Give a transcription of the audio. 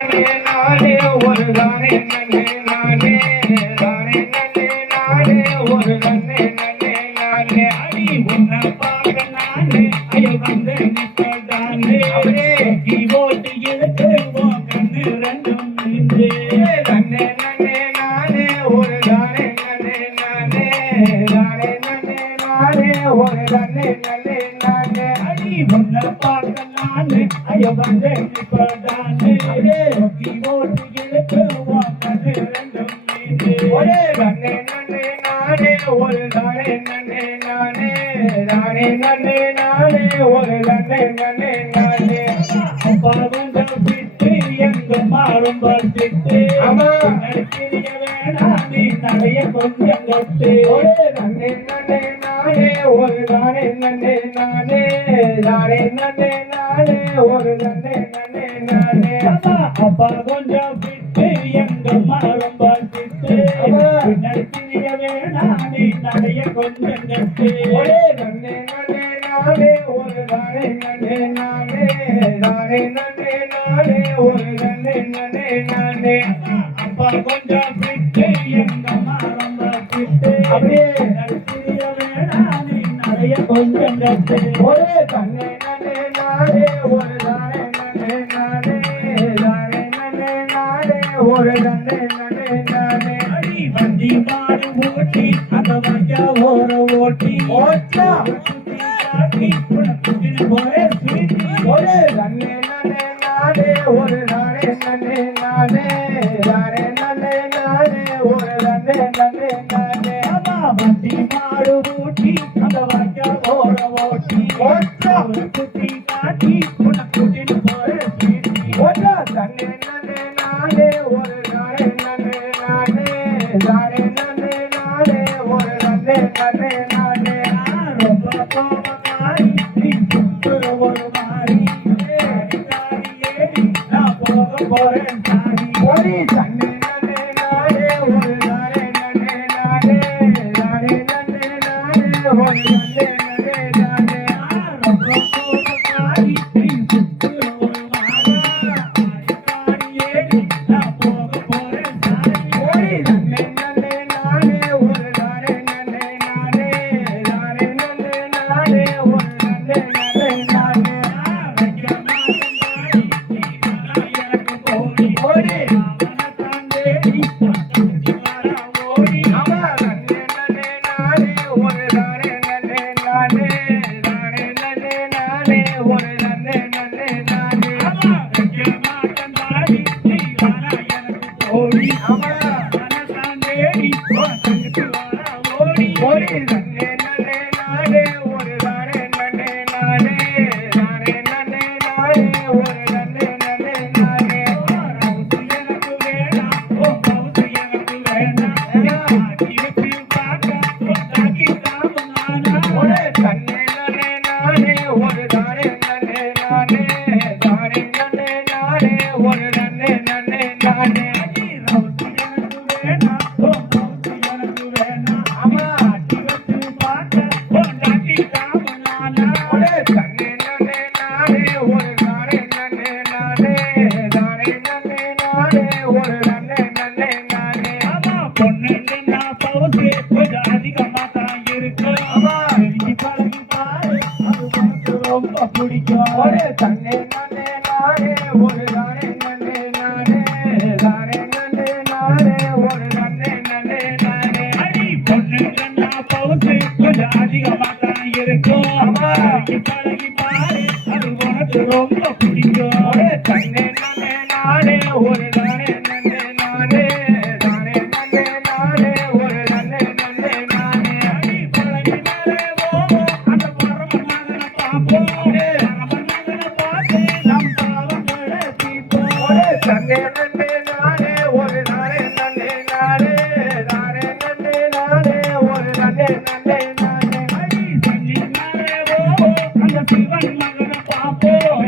நானே ஒரு தானே நன்னே நானே தானே நன்னே நானே ஒரு நன்னே நன்னே நானே அடி உன்னை பார்க்க நானே ஐயோ வந்து நிற்பதானே அவரே ஓட்டு இருக்கு கண்ணு ரெண்டும் நன்னே நன்னே நானே ஒரு தானே நன்னே நானே தானே நன்னே நானே ஒரு நன்னே நன்னே நானே அடி உன்னை பார்க்க நானே ஐயோ வந்து நிற்பதானே ஓட்டு இருக்கு கண்ணு ரெண்டும் ஒரே நன்னே நன்னே நானே ஒரு தானே நன்னே நானே தானே நன்னே நானே ஒரு நன்னே நன்னே நானே அப்பா கொஞ்சம் விட்டு எங்க மாறும் பசிட்டு அம்மா நடிக்கிறிய வேணா நீ நடைய கொஞ்சம் கட்டு ஒரே நன்னே நன்னே நானே ஒரு தானே நன்னே நானே தானே நன்னே நானே ஒரு நன்னே நன்னே நானே அப்பா கொஞ்சம் விட்டு எங்க மாறும் பசிட்டு நடிக்கிறிய வேணா நீ நடைய கொஞ்சம் கட்டு ஒரே நன்னே நன்னே நானே ஒரு தானே நன்னே நானே தானே நன்னே நானே ஒரு நன்னே நன்னே நானே அப்பா கொஞ்சம் விட்டு எங்க மாறும் பசிட்டு நடிக்கிறிய வேணா நீ நடைய கொஞ்சம் கட்டு ஒரே தன்னே நன்னே நானே ஒரு தானே நன்னே நானே தானே நன்னே நானே ஒரு நன்னே நன்னே நானே அடி வண்டி மாடு ஓட்டி அந்த வண்டியா ஓர ஓட்டி ஓட்டா காட்டி உனக்கு ஒரே ஸ்வீட்டி ஒரே நன்னே நன்னே நானே ஒரு தானே நன்னே நானே தானே நன்னே நானே ஒரு நன்னே நன்னே நானே அம்மா வண்டி மாடு ஓட்டி அந்த வண்டியா ஓர ஓட்டி ஓட்டா சுத்தி காட்டி உனக்கு ஒரே ஸ்வீட்டி ஓட்டா தன்னே நன்னே நானே ஒரு தானே நன்னே நானே தானே நன்னே நானே ஒரு நன்னே நன்னே நானே ரொம்ப கோபக்காரி நீ சுத்துற ஒரு மாறி ஏறி நான் போக போறேன் சாரி ஒரே தன்னே நன்னே நானே ஒரு தானே நன்னே நானே தானே நன்னே நானே ஒரு நன்னே நன்னே நானே ரொம்ப கோபக்காரி நீ சுத்துற ஒரு மாறி ஏறி நான் போக போறேன் சாரி ஒரே நன்னே நன்னே நானே ஒரு தானே நன்னே நானே தானே நன்னே நானே ஒரு நன்னே நன்னே நானே வைக்க மாட்டேன் நீ எனக்கு போடி ஓடி அவனத்தான் தேடி வரா ஓடி அவ நன்னே நன்னே நானே ஒரு தானே நன்னே நானே தானே நன்னே நானே ஒரு நன்னே நன்னே நானே அவ வைக்க மாட்டேன் தாடி நீ வரா எனக்கு போடி அவ அவனத்தான் தேடி தங்கத்து வரா ஓடி ஓடி நன்னே நன்னே நானே ஒரு தானே நன்னே நானே தானே நன்னே நானே ஒரு நன்னே நன்னே நானே ரவுசு எனக்கு வேணாம் ரவுசு எனக்கு வேணாம் ஆட்டி வச்சு பார்க்க தாக்கி காம நானா ஒரே தன்னே நன்னே நானே ஒரு தானே நன்னே நானே தானே நன்னே நானே ஒரு நன்னே நன்னே நானே ரவுசு எனக்கு வேணாம் ரவுசு எனக்கு வேணாம் அம்மா ஆட்டி வச்சு பார்க்க தாக்கி காம நானா ஒரே தன்னே நன்னே நானே ஒரு தானே நன்னே நானே தானே நன்னே நானே ஒரு நன்னே நன்னே நானே அம்மா பொண்ணுன்னு நான் பவுசு கொஞ்சம் அதிகமா தான் இருக்கும் அம்மா பெருகி பழகி பாரு அது உனக்கு ரொம்ப பிடிக்கும் ஒரே தன்னே நன்னே நானே ஒரு தானே நன்னே நானே தானே நன்னே நானே ஒரு நன்னே நன்னே நானே அடி பொண்ணுன்னு நான் பவுசு கொஞ்சம் அதிகமா தான் இருக்கும் அம்மா பெருகி பழகி பாரு அது உனக்கு ரொம்ப பிடிக்கும் ஒரே தன்னே நன்னே நானே ஒரு தானே நன்னே நானே தானே நன்னே நானே ஒரு நன்னே நன்னே நானே அடி பழகி மேலே போவோம் அந்த பரம மகனை பார்ப்போம் பரம மகனை பார்த்து நம் பாவங்களை தீர்ப்போம் ஒரே தன்னே நன்னே நானே ஒரு தானே நன்னே நானே தானே நன்னே நானே ஒரு நன்னே நன்னே நானே அடி தண்ணி மேலே போவோம் அந்த சிவன் மகனை பார்ப்போம்